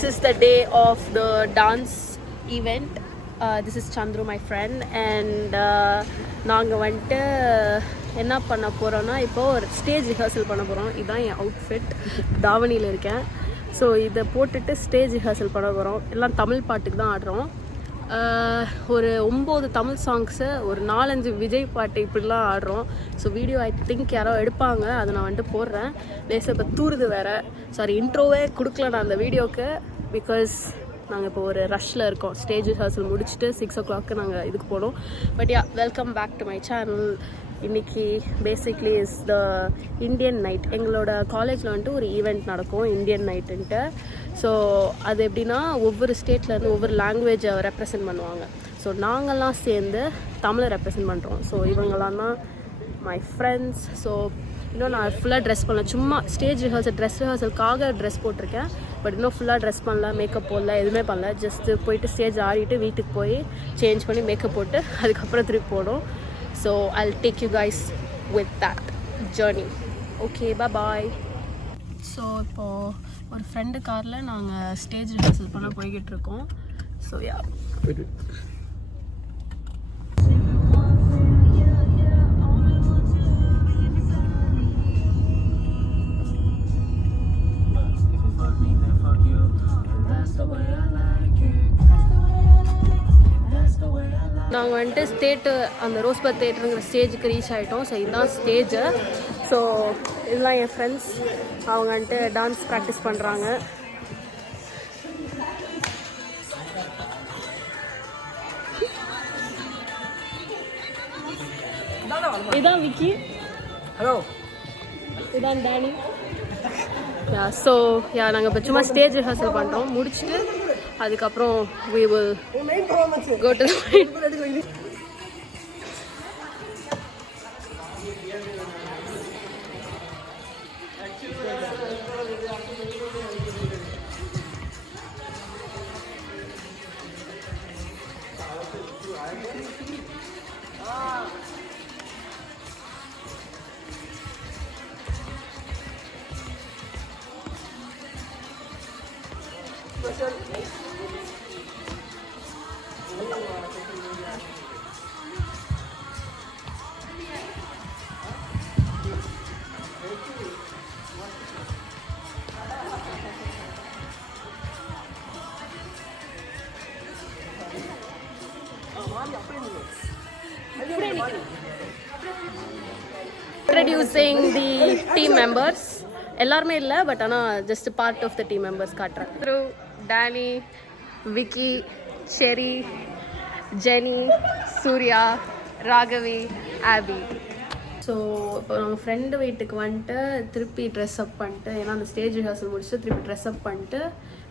this is the day of the dance event. Uh, this is Chandru, my friend, and uh, நாங்கள் வந்துட்டு என்ன பண்ண போகிறோன்னா இப்போ ஒரு ஸ்டேஜ் ரிஹர்சல் பண்ண போகிறோம் இதுதான் என் அவுட்ஃபிட் தாவணியில் இருக்கேன். ஸோ இதை போட்டுட்டு ஸ்டேஜ் ரிஹர்சல் பண்ண போகிறோம் எல்லாம் தமிழ் பாட்டுக்கு தான் ஆடுறோம். ஒரு ஒம்பது தமிழ் சாங்ஸு ஒரு நாலஞ்சு விஜய் பாட்டு இப்படிலாம் ஆடுறோம். ஸோ வீடியோ ஐ திங்க் யாரோ எடுப்பாங்க. அதை நான் வந்துட்டு போடுறேன். லேசாக இப்போ தூருது வேறு. சாரி இன்ட்ரோவே கொடுக்கல நான் அந்த வீடியோவுக்கு பிகாஸ் நாங்கள் இப்போ ஒரு ரஷ்ல இருக்கோம். ஸ்டேஜ் ரிஹர்சல் முடிச்சுட்டு சிக்ஸ் ஓ கிளாக்கு நாங்கள் இதுக்கு போனோம். But ya welcome back to my channel இன்னைக்கு basically is the Indian night எங்களோட காலேஜில் வந்துட்டு ஒரு ஈவெண்ட் நடக்கும். இந்தியன் நைட்டுன்ட்டு ஸோ அது எப்படின்னா ஒவ்வொரு ஸ்டேட்லேருந்து ஒவ்வொரு லாங்குவேஜை ரெப்ரசன்ட் பண்ணுவாங்க. ஸோ நாங்கள்லாம் சேர்ந்து தமிழை ரெப்ரசன்ட் பண்ணுறோம் ஸோ இவங்கெல்லாம் தான் மை ஃப்ரெண்ட்ஸ் ஸோ இன்னும் நான் ஃபுல்லாக ட்ரெஸ் பண்ணல. சும்மா ஸ்டேஜ் ரிஹர்சல் ட்ரெஸ் ரிஹர்சலுக்காக ட்ரெஸ் போட்டிருக்கேன். பட் இன்னும் ஃபுல்லாக ட்ரெஸ் பண்ணல மேக்கப் போடல எதுவுமே பண்ணல. ஜஸ்ட்டு போயிட்டு ஸ்டேஜ் ஆடிட்டு வீட்டுக்கு போய் சேஞ்ச் பண்ணி மேக்கப் போட்டு அதுக்கப்புறம் திருப்பி போடும் so I take you guys with that journey okay பா பாய் ஸோ இப்போது ஒரு ஃப்ரெண்டு காரில் நாங்கள் ஸ்டேஜ் ரிஹர்சல் பண்ண போய்கிட்டு இருக்கோம். ஸோ யா நாங்கள் வந்துட்டு ஸ்டேட்டு அந்த ரோஸ்பர் தேட்டருங்கிற ஸ்டேஜுக்கு ரீச் ஆகிட்டோம் ஸோ இதுதான் ஸ்டேஜு ஸோ இதெல்லாம் என் ஃப்ரெண்ட்ஸ் அவங்க வந்துட்டு டான்ஸ் ப்ராக்டிஸ் பண்ணுறாங்க இதான் விக்கி. ஹலோ இதான் டேனி. யா ஸோ யா நாங்கள் இப்போ சும்மா ஸ்டேஜ் ரிஹர்சல் பண்ணுறோம் முடிச்சுட்டு அதுக்கப்புறம் we will go to the the team members எல்லாருமே இல்லை பட் ஆனால் just part of the team members காட்டுறேன். Through Danny Vicky Sherry Jenny Surya Raghavi Abby so இப்போ நம்ம ஃப்ரெண்டு வீட்டுக்கு வந்துட்டு திருப்பி ட்ரெஸ் அப் பண்ணிட்டு ஏன்னா அந்த ஸ்டேஜ் ரிஹர்சல் முடிச்சுட்டு திருப்பி ட்ரெஸ் அப் பண்ணிட்டு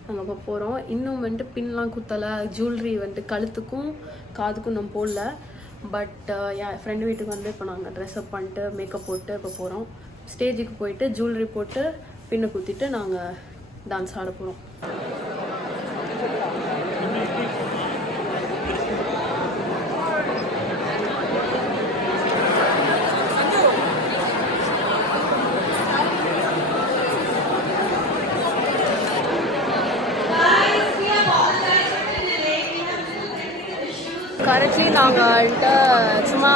நாங்கள் இப்போ போகிறோம் இன்னும் வந்துட்டு பின்லாம் குத்தலை ஜுவல்லரி வந்துட்டு கழுத்துக்கும் காதுக்கும் நம்ம போடல. பட் என் ஃப்ரெண்டு வீட்டுக்கு வந்து இப்போ நாங்கள் ட்ரெஸ் அப் பண்ணிட்டு மேக்கப் போட்டு இப்போ போகிறோம் ஸ்டேஜுக்கு போயிட்டு ஜுவல்லரி போட்டு பின்னை குத்திட்டு நாங்கள் டான்ஸ் ஆட போகிறோம் கரெக்ட்லி நாங்கள் வந்துட்டு சும்மா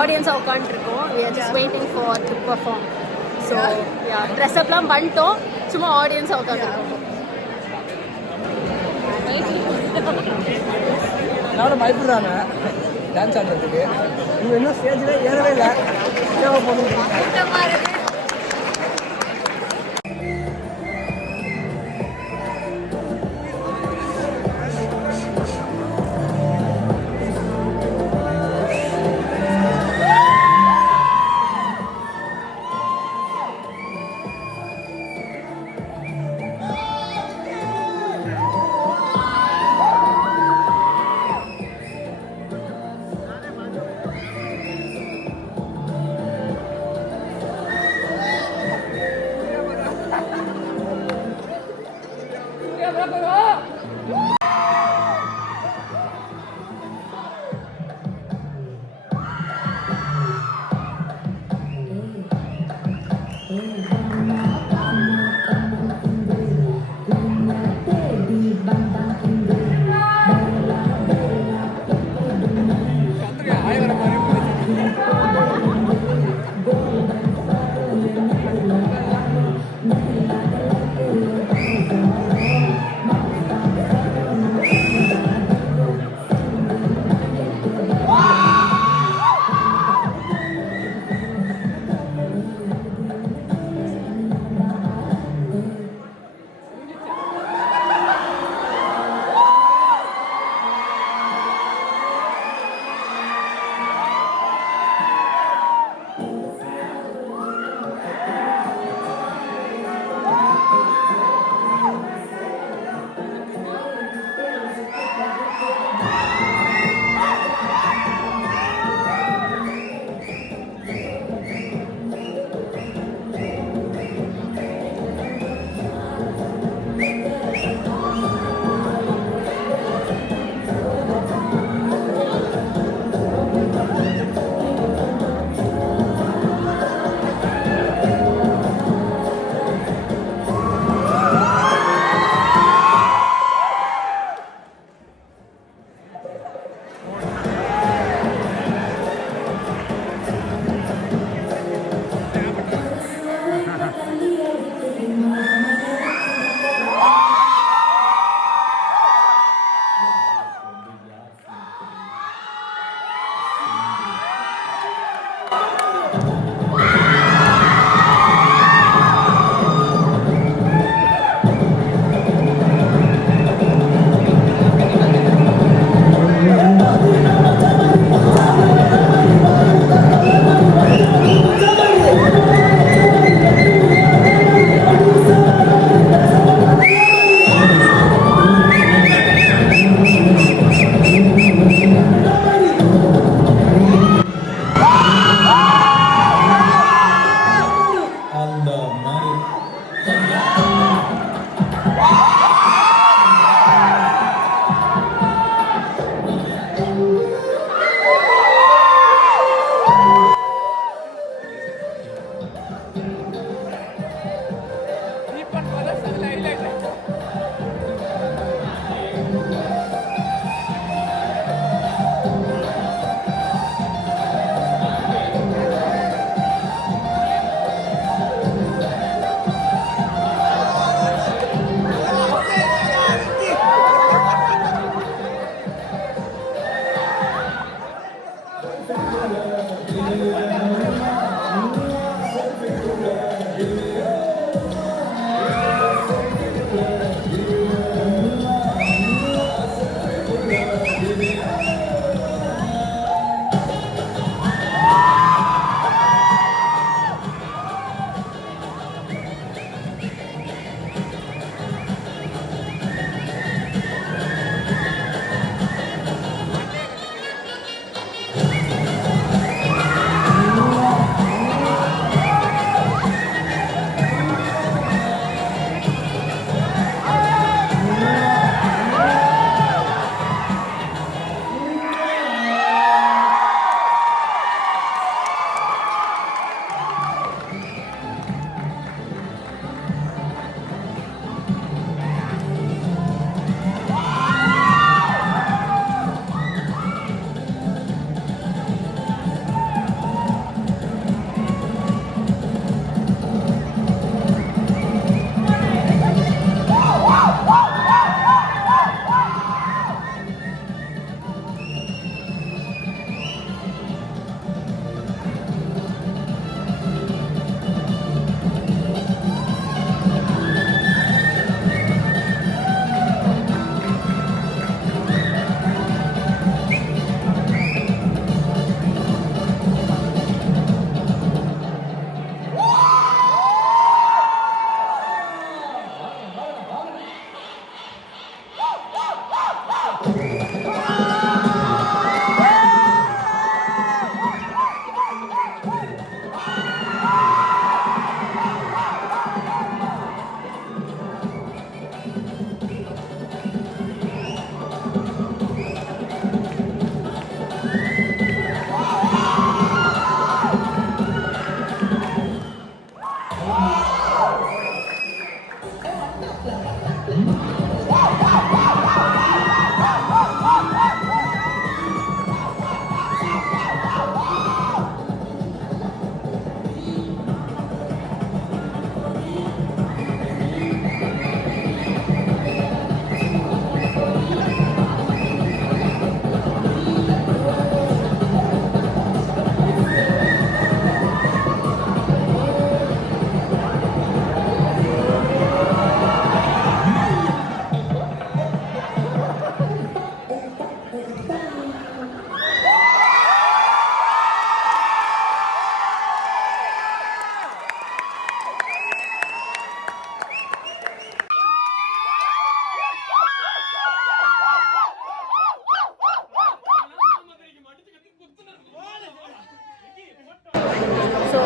ஆடியன்ஸாக உட்காந்துருக்கோம் are just waiting for to perform. So ya dress அப்லாம் பண்ணிட்டோம். சும்மா ஆடியன்ஸாக உட்காந்துருக்கோம் அதனால பயப்படுறாங்க. டான்ஸ் ஆடுறதுக்கு. இவங்க இன்னும் ஸ்டேஜில் ஏறவே இல்லை.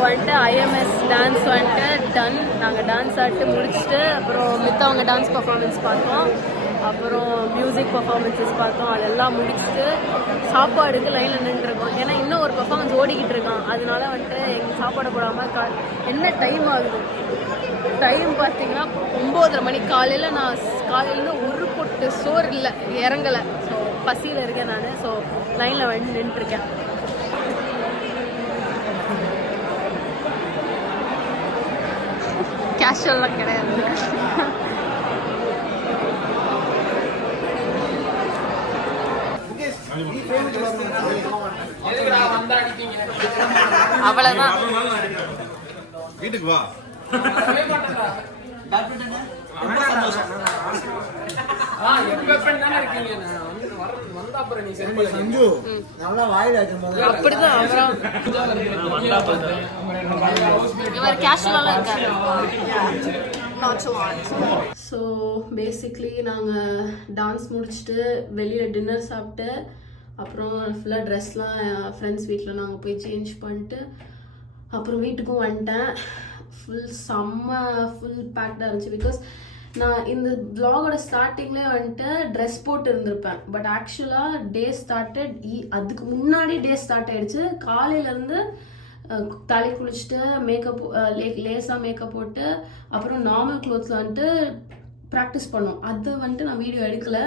வந்துட்டு ஐஎம்எஸ் டான்ஸ் வந்துட்டு டன் நாங்கள் டான்ஸ் ஆடிட்டு முடிச்சுட்டு அப்புறம் மித்தவங்க டான்ஸ் பர்ஃபார்மன்ஸ் பார்த்தோம். அப்புறம் மியூசிக் பர்ஃபார்மன்ஸஸ் பார்த்தோம். அதெல்லாம் முடிச்சுட்டு சாப்பாடுக்கு லைனில் நின்றுருக்கோம் ஏன்னா இன்னும் ஒரு பர்ஃபார்மன்ஸ் ஓடிக்கிட்டு இருக்கான். அதனால வந்துட்டு எங்கள் சாப்பாடு போடாமல் கா என்ன டைம் ஆகுது? டைம் பார்த்தீங்கன்னா ஒம்போதரை மணி. காலையில் நான் காலையிலேருந்து ஒரு பொட்டு சோறு இல்லை இறங்கலை. ஸோ பசியில் இருக்கேன் நான். ஸோ லைனில் வந்து நின்றுருக்கேன் கேஷுவல்லாம் கிடையாது. அவ்வளோதான் வீட்டுக்கு வா. சஞ்சு நல்லா வாயில வைக்கும் போது. அப்படிதான் அப்புறம். இவர் கேஷுவலாக இருக்காரு. ஸோ பேசிக்லி நாங்கள் டான்ஸ் முடிச்சுட்டு வெளியில் டின்னர் சாப்பிட்டு அப்புறம் ஃபுல்லாக ட்ரெஸ்லாம் ஃப்ரெண்ட்ஸ் வீட்டில் நாங்கள் போய் சேஞ்ச் பண்ணிட்டு அப்புறம் வீட்டுக்கும் வந்துட்டேன். ஃபுல் செம்ம ஃபுல் பேக்டாக இருந்துச்சு பிகாஸ் நான் இந்த vlog-ஓட ஸ்டார்டிங்லேயே வந்துட்டு ட்ரெஸ் போட்டு இருந்திருப்பேன். பட் ஆக்சுவலாக டே ஸ்டார்டட் அதுக்கு முன்னாடி டே ஸ்டார்ட் ஆயிடுச்சு. காலையிலேருந்து தலை குளிச்சுட்டு மேக்கப் லே லேஸாக மேக்கப் போட்டு அப்புறம் நார்மல் க்ளோத்ஸில் வந்துட்டு ப்ராக்டிஸ் பண்ணோம். அது வந்துட்டு நான் வீடியோ எடுக்கலை.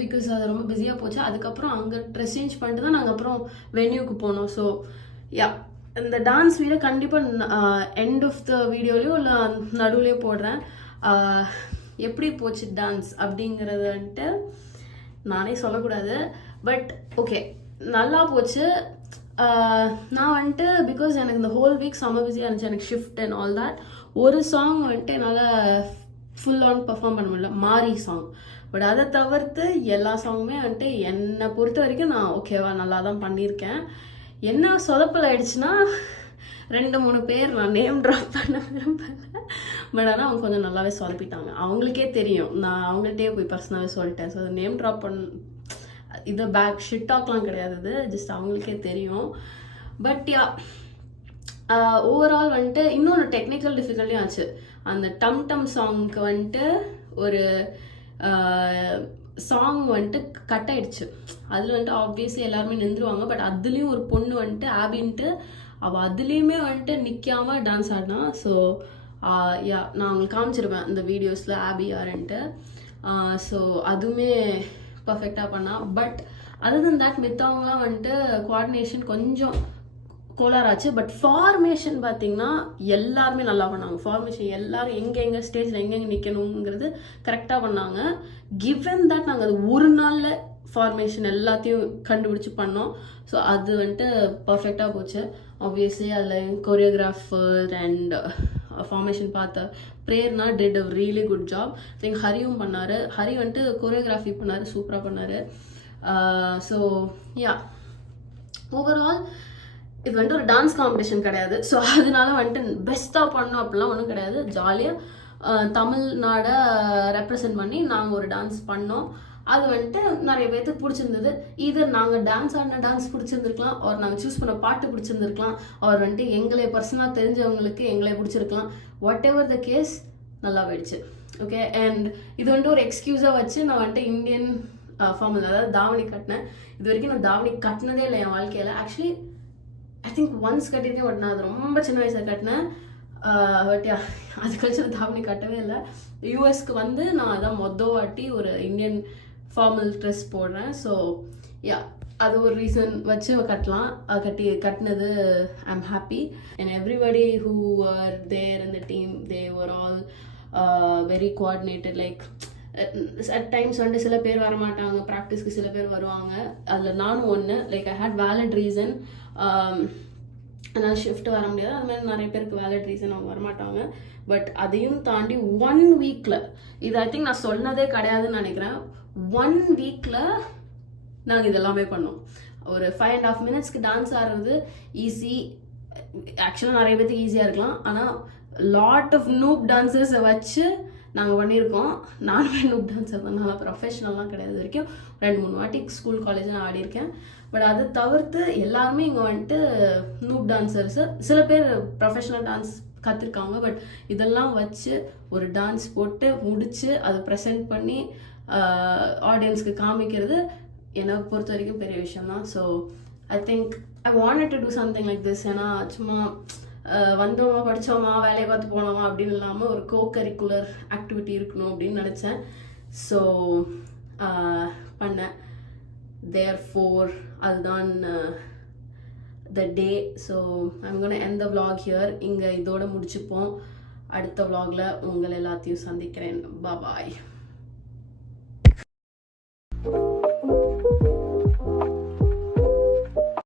பிகாஸ் அது ரொம்ப பிஸியாக போச்சு. அதுக்கப்புறம் அங்கே ட்ரெஸ் சேஞ்ச் பண்ணிட்டு தான் நாங்கள் அப்புறம் வென்யூக்கு போனோம். ஸோ யா இந்த டான்ஸ் வீடியோ கண்டிப்பாக எண்ட் ஆஃப் த வீடியோலையோ இல்லை நடுவுலையோ போடுறேன். எப்படி போச்சு டான்ஸ் அப்படிங்கிறது வந்துட்டு நானே சொல்லக்கூடாது. பட் ஓகே நல்லா போச்சு. நான் வந்துட்டு பிகாஸ் எனக்கு இந்த ஹோல் வீக் செம்ம பிஸியாக இருந்துச்சு. எனக்கு ஷிஃப்ட் அண்ட் ஆல் தட் ஒரு சாங் வந்துட்டு என்னால் ஃபுல் ஆன் பர்ஃபார்ம் பண்ண முடியல. மாரி சாங் பட் அதை தவிர்த்து எல்லா சாங்குமே வந்துட்டு என்னை பொறுத்த வரைக்கும் நான் ஓகேவா நல்லா தான் பண்ணியிருக்கேன். என்ன சொதப்பல் ஆயிடுச்சுன்னா ரெண்டு மூணு பேர் நான் நேம் ட்ராப் பண்ண விரும்பல. பட் ஆனால் அவங்க கொஞ்சம் நல்லாவே சொதப்பிட்டாங்க. அவங்களுக்கே தெரியும். நான் அவங்கள்ட்டே போய் பர்சனாகவே சொல்லிட்டேன். ஸோ நேம் ட்ராப் பண் இது பேக் ஷிட் டாக்லாம் கிடையாது இது ஜஸ்ட் அவங்களுக்கே தெரியும். பட் யா ஓவரால் வந்துட்டு இன்னொன்று டெக்னிக்கல் டிஃபிகல்ட்டியும் ஆச்சு. அந்த டம் டம் சாங்க்கு வந்துட்டு ஒரு சாங் வந்துட்டு கட் ஆயிடுச்சு. அதில் வந்துட்டு ஆப்வியஸ்லி எல்லாருமே நின்றுவாங்க பட் அதுலேயும் ஒரு பொண்ணு வந்துட்டு ஆபின்ட்டு அவள் அதுலேயுமே வந்துட்டு நிற்காமல் டான்ஸ் ஆடினா ஸோ யா நான் அவங்களுக்கு காமிச்சிருப்பேன் இந்த வீடியோஸில் ஆபி யாருன்ட்டு. ஸோ அதுவுமே பர்ஃபெக்டாக பண்ணா. பட் அதர் தன் தட் மித்தவங்களாம் வந்துட்டு கோஆர்டினேஷன் கொஞ்சம் கோளாராச்சு பட் ஃபார்மேஷன் பார்த்தீங்கன்னா எல்லாருமே நல்லா பண்ணாங்க. ஃபார்மேஷன் எல்லாரும் எங்கே எங்கே ஸ்டேஜில் எங்கெங்கே நிற்கணுங்கிறது கரெக்டாக பண்ணாங்க. கிவன் தட் நாங்கள் அது ஒரு நாளில் ஃபார்மேஷன் எல்லாத்தையும் கண்டுபிடிச்சி பண்ணோம். ஸோ அது வந்துட்டு பர்ஃபெக்டாக போச்சு. ஆப்வியஸ்லி அதில் கொரியோகிராஃபர் அண்ட் ஃபார்மேஷன் பார்த்த ப்ரேயர்னா did a really good job think ஹரியும் பண்ணார். ஹரி வந்துட்டு கொரியோகிராஃபி பண்ணார். சூப்பராக பண்ணார். ஸோ யா ஓவரால் இது வந்துட்டு ஒரு டான்ஸ் காம்படிஷன் கிடையாது. ஸோ அதனால வந்துட்டு பெஸ்ட்டாக பண்ணோம் அப்படிலாம் ஒன்றும் கிடையாது. ஜாலியாக தமிழ்நாடை ரெப்ரசன்ட் பண்ணி நாங்கள் ஒரு டான்ஸ் பண்ணோம். அது வந்துட்டு நிறைய பேர்த்துக்கு பிடிச்சிருந்தது. இது நாங்கள் டான்ஸ் ஆடின டான்ஸ் பிடிச்சிருந்துருக்கலாம். ஒரு நாங்கள் சூஸ் பண்ண பாட்டு பிடிச்சிருந்துருக்கலாம். அவர் வந்துட்டு எங்களை பர்சனலாக தெரிஞ்சவங்களுக்கு எங்களை பிடிச்சிருக்கலாம். வாட் எவர் த கேஸ் நல்லா போயிடுச்சு. ஓகே அண்ட் இது வந்துட்டு ஒரு எக்ஸ்கியூஸாக வச்சு நான் வந்துட்டு இந்தியன் ஃபார்மில் uh, அதாவது தாவணி கட்டினேன். இது வரைக்கும் நான் தாவணி கட்டினதே இல்லை என் வாழ்க்கையில். ஆக்சுவலி ஐ திங்க் ஒன்ஸ் கட்டியிருக்கேன் பட் நான் அது ரொம்ப சின்ன வயசில் கட்டினேன். பட் அது கழிச்சு தாவணி கட்டவே இல்லை. யூஎஸ்க்கு வந்து நான் அதான் மொத்த வாட்டி ஒரு இந்தியன் ஃபார்மல் ட்ரெஸ் போடுறேன். ஸோ யா அது ஒரு ரீசன் வச்சு கட்டலாம். கட்டி கட்டினது I am happy and everybody who are there இந்த team they are all very coordinated like at times வந்துட்டு சில பேர் வர மாட்டாங்க. ப்ராக்டிஸ்க்கு சில பேர் வருவாங்க. அதில் நானும் ஒன்று like I hate wallet reason அதனால் ஷிஃப்ட் வர முடியாது. அது மாதிரி நிறைய பேருக்கு வேலட் ரீசன் அவங்க வரமாட்டாங்க. பட் அதையும் தாண்டி ஒன் வீக்கில் இது ஐ திங்க் நான் சொன்னதே கிடையாதுன்னு நினைக்கிறேன். ஒன் வீக்கில் நாங்கள் இதெல்லாமே பண்ணோம். ஒரு ஃபைவ் அண்ட் ஆஃப் மினிட்ஸ்க்கு டான்ஸ் ஆடுறது ஈஸி ஆக்சுவலாக நிறைய பேத்துக்கு ஈஸியாக இருக்கலாம். ஆனால் லாட் ஆஃப் நூப் டான்சர்ஸை வச்சு நாங்கள் பண்ணியிருக்கோம். நானுமே நூப் டான்ஸர் தான். நல்லா ப்ரொஃபஷனல்லாம் கிடையாது வரைக்கும். ரெண்டு மூணு வாட்டி ஸ்கூல் காலேஜ் நான் ஆடியிருக்கேன். பட் அதை தவிர்த்து எல்லாருமே இங்கே வந்துட்டு நூப் டான்சர்ஸு சில பேர் ப்ரொஃபஷனல் டான்ஸ் கற்றுருக்காங்க பட் இதெல்லாம் வச்சு ஒரு டான்ஸ் போட்டு முடித்து அதை ப்ரெசென்ட் பண்ணி ஆடியன்ஸ்க்கு காமிக்கிறது என்னை பொறுத்த வரைக்கும் பெரிய விஷயம் தான் so I think I wanted to do something like this ஏன்னா சும்மா வந்தோமா படித்தோமா வேலையை பார்த்து போனோமா அப்படின்னு இல்லாமல் ஒரு கோ கரிக்குலர் ஆக்டிவிட்டி இருக்கணும் அப்படின்னு நினச்சேன். ஸோ பண்ணேன். தேர் ஃபோர் அதுதான் த டே ஸோ ஐம் எந்த vlog ஹியர் இங்கே இதோட முடிச்சுப்போம். அடுத்த vlogல உங்களை எல்லாத்தையும் சந்திக்கிறேன். பாய்